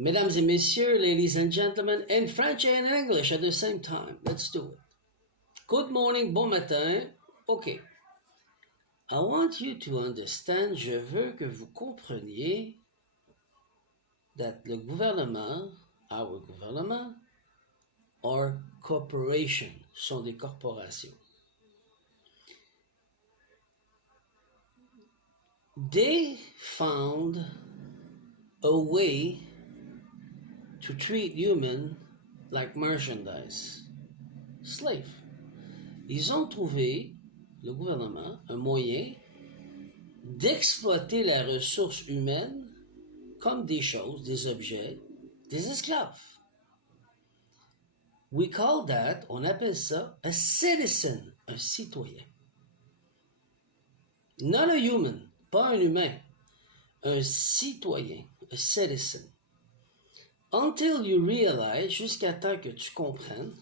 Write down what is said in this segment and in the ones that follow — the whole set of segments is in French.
Mesdames et messieurs, ladies and gentlemen, in French and English at the same time. Let's do it. Good morning, bon matin. Okay. I want you to understand, je veux que vous compreniez that le gouvernement, our government, or corporation, sont des corporations. They found a way to treat human like merchandise, slave. Ils ont trouvé, le gouvernement, un moyen d'exploiter la ressource humaine comme des choses, des objets, des esclaves. We call that, on appelle ça, a citizen, un citoyen. Not a human, pas un humain, un citoyen, a citizen. Until you realize, jusqu'à temps que tu comprennes,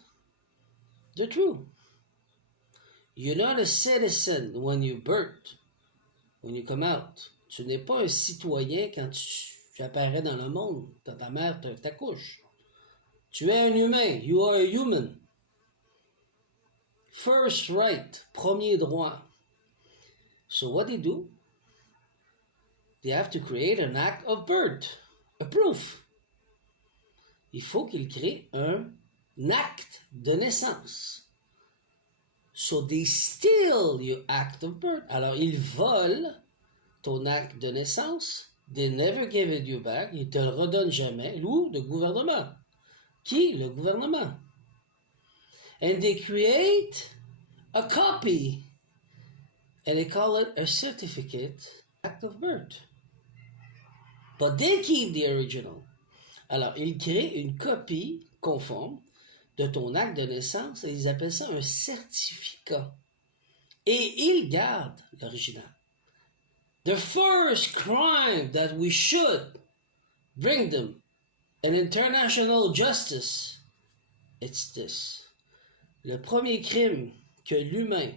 the truth. You're not a citizen when you birth, when you come out. Tu n'es pas un citoyen quand tu apparais dans le monde, quand ta mère t'accouche. Tu es un humain. You are a human. First right, premier droit. So what they do? They have to create an act of birth, a proof. Il faut qu'ils créent un acte de naissance. So they steal your act of birth. Alors, ils volent ton acte de naissance. They never give it you back. Ils te le redonnent jamais. Ou le gouvernement. Qui? Le gouvernement. And they create a copy. And they call it a certificate, act of birth. But they keep the original. Alors, ils créent une copie conforme de ton acte de naissance et ils appellent ça un certificat. Et ils gardent l'original. The first crime that we should bring them an international justice, it's this. Le premier crime que l'humain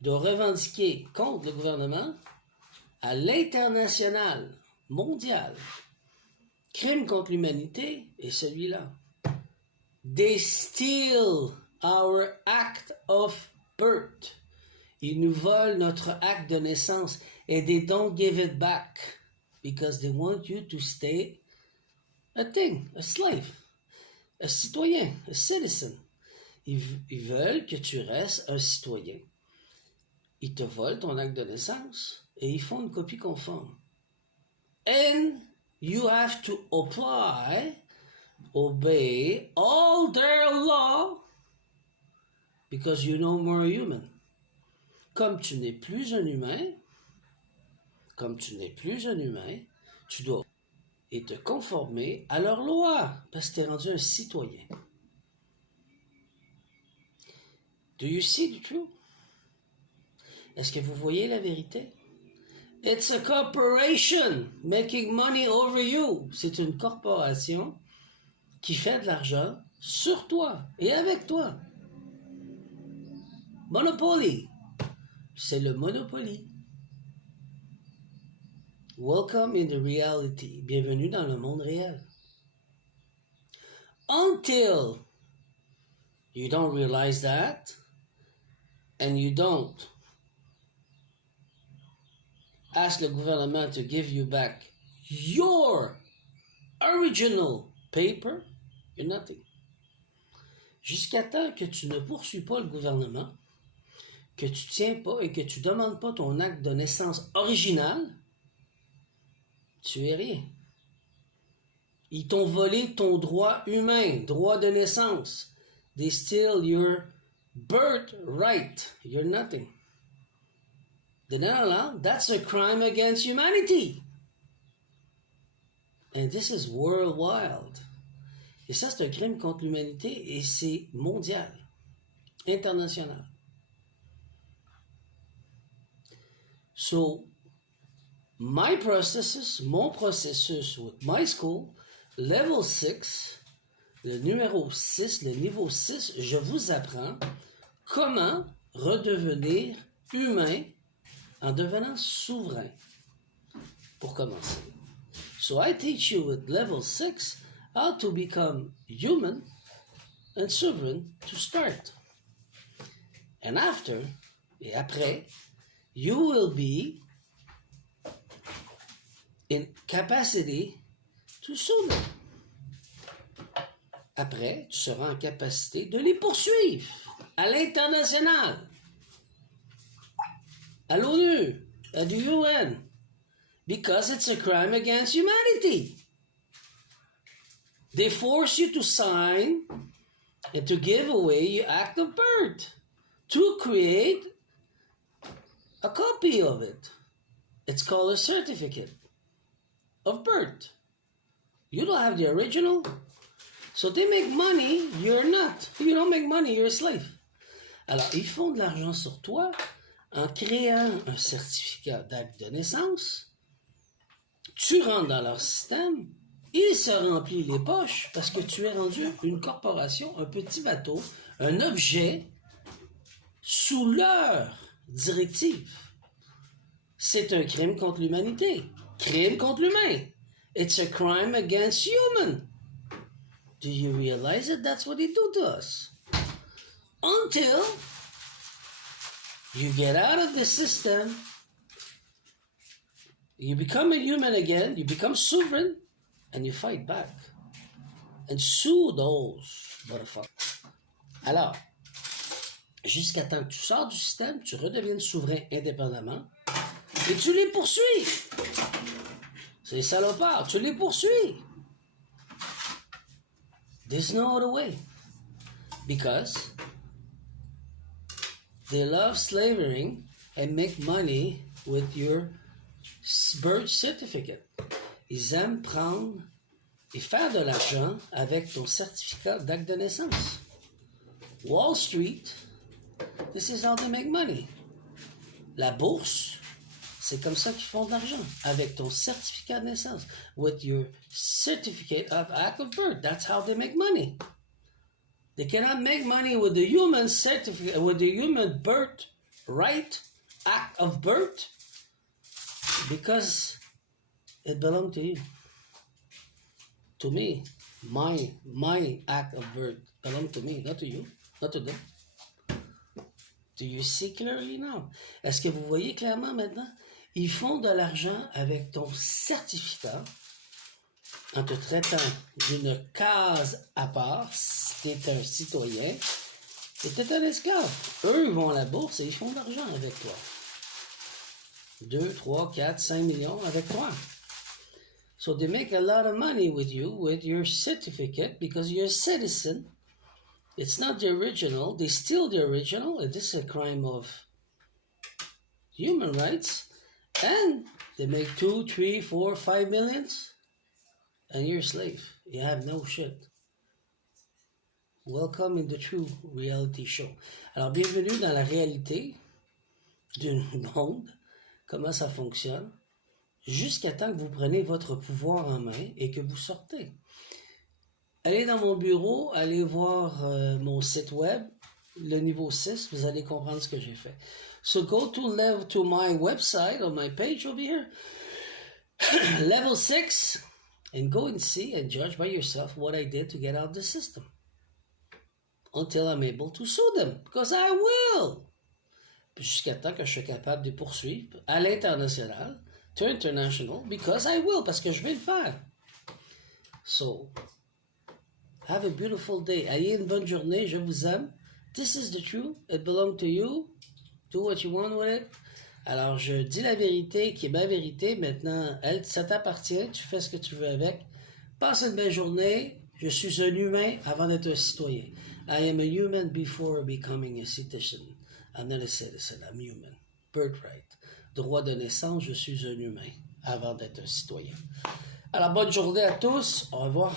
doit revendiquer contre le gouvernement à l'international, mondial, crime contre l'humanité est celui-là. They steal our act of birth. Ils nous volent notre acte de naissance and they don't give it back because they want you to stay a thing, a slave, a citoyen, a citizen. Ils veulent que tu restes un citoyen. Ils te volent ton acte de naissance et ils font une copie conforme. And you have to obey all their law because you're no more human. Comme tu n'es plus un humain, tu dois et te conformer à leurs lois parce que tu es rendu un citoyen. Do you see the truth? Est-ce que vous voyez la vérité? It's a corporation making money over you. C'est une corporation qui fait de l'argent sur toi et avec toi. Monopoly. C'est le Monopoly. Welcome in the reality. Bienvenue dans le monde réel. Until you don't realize that and you don't ask le gouvernement to give you back your original paper, you're nothing. Jusqu'à temps que tu ne poursuis pas le gouvernement, que tu tiens pas et que tu demandes pas ton acte de naissance original, tu es rien. Ils t'ont volé ton droit humain, droit de naissance. They steal your birthright. You're nothing. That's a crime against humanity. And this is worldwide. Et ça, c'est un crime contre l'humanité et c'est mondial, international. So, mon processus with my school, level 6, le niveau 6, je vous apprends comment redevenir humain en devenant souverain. Pour commencer. So I teach you at level 6 how to become human and sovereign to start. And after, et après, you will be in capacity to sue them. Après, tu seras en capacité de les poursuivre à l'international, à l'ONU, à the UN, because it's a crime against humanity. They force you to sign and to give away your act of birth, to create a copy of it. It's called a certificate of birth. You don't have the original. So they make money, you're not. You don't make money, you're a slave. Alors, ils font de l'argent sur toi en créant un certificat d'acte de naissance. Tu rentres dans leur système, ils se remplissent les poches parce que tu es rendu une corporation, un petit bateau, un objet sous leur directive. C'est un crime contre l'humanité. Crime contre l'humain. It's a crime against human. Do you realize that that's what they do to us? Until you get out of the system, you become a human again, you become sovereign, and you fight back. And sue those motherfuckers. Alors, jusqu'à temps que tu sors du système, tu redeviennes souverain indépendamment, et tu les poursuis. C'est salopard, tu les poursuis. There's no other way. Because they love slavering and make money with your birth certificate. Ils aiment prendre et faire de l'argent avec ton certificat d'acte de naissance. Wall Street, this is how they make money. La bourse, c'est comme ça qu'ils font de l'argent, avec ton certificat de naissance. With your certificate of act of birth. That's how they make money. They cannot make money with the human certificate, with the human birth right, act of birth, because it belongs to you. To me, my act of birth belongs to me, not to you, not to them. Do you see clearly now? Est-ce que vous voyez clairement maintenant? Ils font de l'argent avec ton certificat en te traitant d'une case à part. Si tu es un citoyen, et tu es un esclave. Eux, ils vont à la bourse et ils font de l'argent avec toi. 2, 3, 4, 5 millions avec toi. So they make a lot of money with you, with your certificate, because you're a citizen. It's not the original. They steal the original. And this is a crime of human rights. And they make 2, 3, 4, 5 millions. And you're a slave. You have no shit. Welcome in the true reality show. Alors, bienvenue dans la réalité du monde. Comment ça fonctionne. Jusqu'à temps que vous prenez votre pouvoir en main et que vous sortez. Allez dans mon bureau, allez voir mon site web, le niveau 6, vous allez comprendre ce que j'ai fait. So go to my website or my page over here, level 6, and go and see and judge by yourself what I did to get out of the system. Until I'm able to sue them, because I will. Jusqu'à temps que je sois capable de poursuivre à l'international, to international, because I will, parce que je vais le faire. So, have a beautiful day. Ayez une bonne journée. Je vous aime. This is the truth. It belongs to you. Do what you want with it. Alors, je dis la vérité qui est ma vérité. Maintenant, ça t'appartient. Tu fais ce que tu veux avec. Passe une belle journée. Je suis un humain avant d'être un citoyen. I am a human before becoming a citizen. I'm not a citizen. I'm human. Birthright. Droit de naissance, je suis un humain avant d'être un citoyen. Alors, bonne journée à tous. Au revoir.